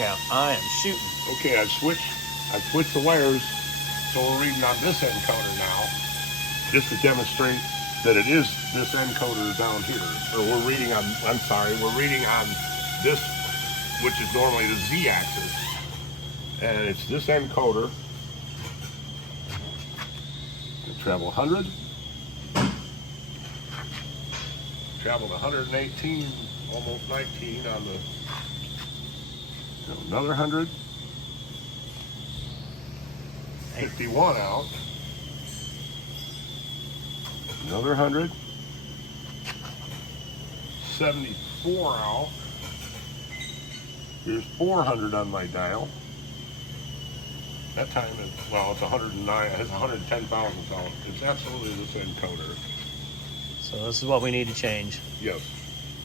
Out. I am shooting. Okay, I've switched the wires, so we're reading on this encoder now, just to demonstrate that it is this encoder down here. Or we're reading on, we're reading on this, which is normally the Z-axis. And it's this encoder. Travel 100. Traveled 118, almost 19 on the, another 100. 51 out. Another 100. 74 out. Here's 400 on my dial. That time it's, well, it's 109, it's 110 thousandths out. It's absolutely this encoder. So this is what we need to change. Yes.